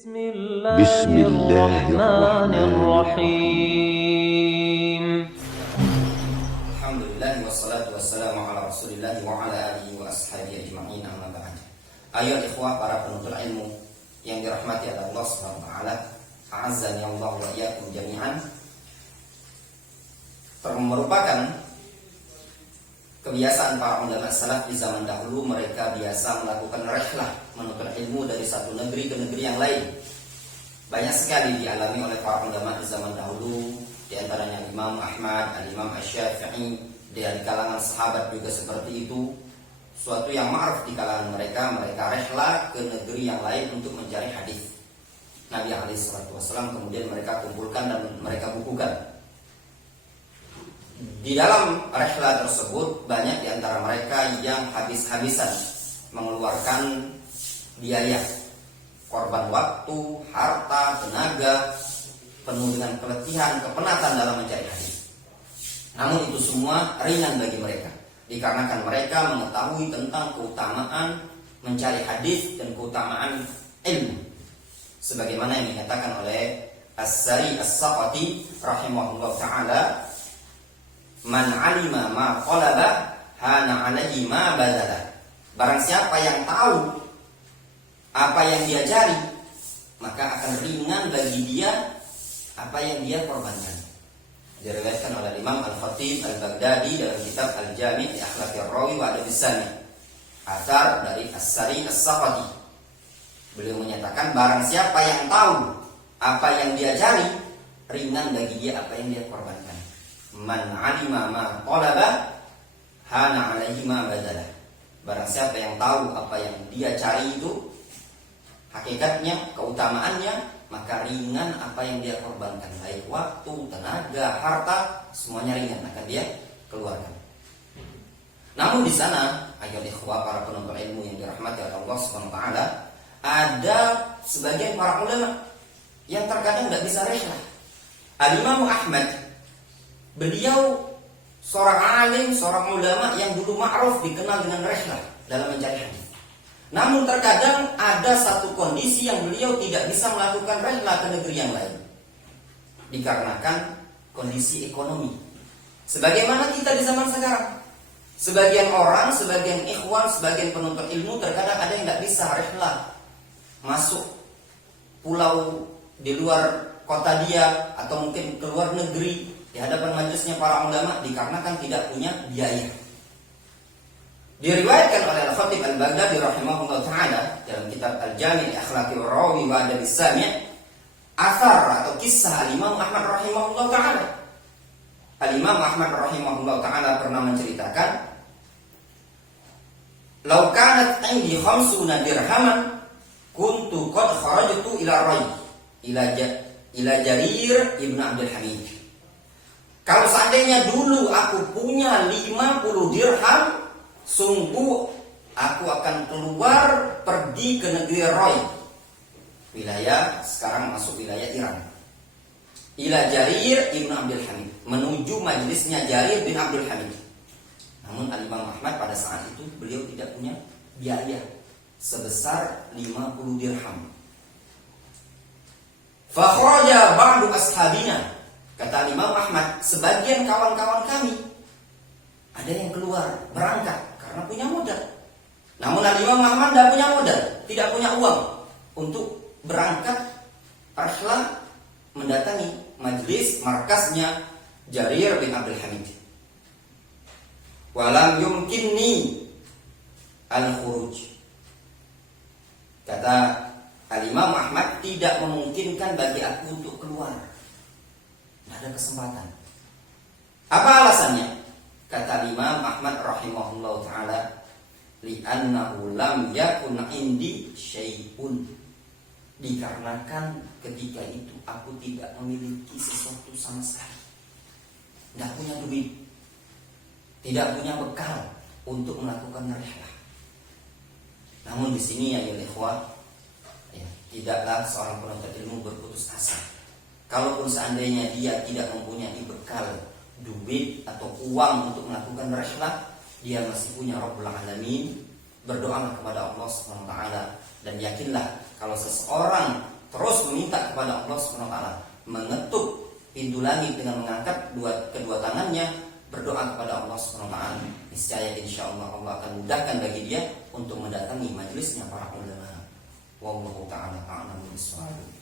بسم الله الرحمن الرحيم. الحمد لله والصلاة والسلام على رسول الله وعلى آله وأصحابه أجمعين أما بعد. Ayo ikhwah para penuntut ilmu yang dirahmati oleh Allah Subhanahu wa taala, a'azzani Allah wa iyyakum jami'an. Merupakan kebiasaan para ulama salaf di zaman dahulu, mereka biasa melakukan rihlah menuntut ilmu dari satu negeri ke negeri yang lain. Banyak sekali dialami oleh para ulama di zaman dahulu, di antaranya Imam Ahmad, Al-Imam Asy-Syafi'i, dari kalangan sahabat juga seperti itu. Suatu yang ma'ruf di kalangan mereka rihlah ke negeri yang lain untuk mencari hadis Nabi SAW. Kemudian mereka kumpulkan dan mereka bukukan. Di dalam rihlah tersebut banyak di antara mereka yang habis-habisan mengeluarkan biaya, korban waktu, harta, tenaga, penuh dengan keletihan, kepenatan dalam mencari hadis. Namun itu semua ringan bagi mereka, dikarenakan mereka mengetahui tentang keutamaan mencari hadis dan keutamaan ilmu. Sebagaimana yang dikatakan oleh As-Sari As-Saqati rahimahullah ta'ala, man alima ma qalaba hana alaihi ma badala. Barang siapa yang tahu apa yang dia cari, maka akan ringan bagi dia apa yang dia korbankan. Diriwayatkan oleh Imam Al-Khatib Al-Baghdadi dalam kitab Al-Jami' li Akhlaqir Rawi wa Adabis Sami'. Athar dari As-Sari As-Saqati. Beliau menyatakan barang siapa yang tahu apa yang dia cari, ringan bagi dia apa yang dia korbankan. Man alima ma talaba hana alaihi ma badala. Barang siapa yang tahu apa yang dia cari itu hakikatnya, keutamaannya, maka ringan apa yang dia korbankan, baik waktu, tenaga, harta, semuanya ringan akan dia keluarkan. Namun di sana, ayo ikhwah para penuntut ilmu yang dirahmati oleh Allah Subhanahu wa taala, ada sebagian para ulama yang terkadang tidak bisa rihlah. Al-Imam Ahmad, beliau seorang alim, seorang ulama yang dulu ma'ruf, dikenal dengan rihlah dalam mencari hadis. Namun terkadang ada satu kondisi yang beliau tidak bisa melakukan rihlah ke negeri yang lain, dikarenakan kondisi ekonomi. Sebagaimana kita di zaman sekarang, sebagian orang, sebagian ikhwan, sebagian penuntut ilmu terkadang ada yang tidak bisa rihlah masuk pulau di luar kota dia, atau mungkin ke luar negeri di hadapan majelisnya para ulama, dikarenakan tidak punya biaya. Diriwayatkan oleh Al-Khatib Al-Baghdadi rahimahullah ta'ala dalam kitab Al-Jami' li Akhlaqir Rawi wa Adabis Sami', athar atau kisah Al-Imam Ahmad rahimahullah ta'ala. Al-Imam Ahmad rahimahullah ta'ala pernah menceritakan, "Lau kanat 'indi 50 dirhaman kuntu qad kharajtu ila Rai ila Jarir ibn Abdul Hamid." Kalau seandainya dulu aku punya 50 dirham, sungguh aku akan keluar pergi ke negeri Rai, wilayah sekarang masuk wilayah Iran. Ila Jarir ibn Abdul Hamid, menuju majelisnya Jarir bin Abdul Hamid. Namun Al-Imam Ahmad pada saat itu beliau tidak punya biaya sebesar 50 dirham. Fa kharaja ba'du ashabina, kata Imam Ahmad, sebagian kawan-kawan kami ada yang keluar berangkat karena punya modal. Namun Imam Ahmad tidak punya modal, tidak punya uang untuk berangkat rihlah mendatangi majlis markasnya Jarir bin Abdul Hamid. Walam yumkinni al-khuruj. Kata Al-Imam Ahmad, tidak memungkinkan bagi aku untuk keluar. Tidak ada kesempatan. Apa alasannya? Kata Imam Ahmad rahimahullah ta'ala, li'annahu lam yakun indi syai'un. Dikarenakan ketika itu aku tidak memiliki sesuatu sama sekali. Tidak punya duit, tidak punya bekal untuk melakukan rihlah. Namun di sini ya ikhwah, tidaklah seorang penuntut ilmu berputus asa. Kalaupun seandainya dia tidak mempunyai bekal, duit atau uang untuk melakukan rihlah, dia masih punya Rabbul Alamin. Berdoalah kepada Allah Subhanahu wa taala dan yakinlah Kalau seseorang terus meminta kepada Allah SWT, mengetuk pintu langit dengan mengangkat kedua tangannya, berdoa kepada Allah SWT, niscaya insya Allah Allah akan mudahkan bagi dia untuk mendatangi majelisnya para ulama. Wallahu ta'ala a'lam bishawab.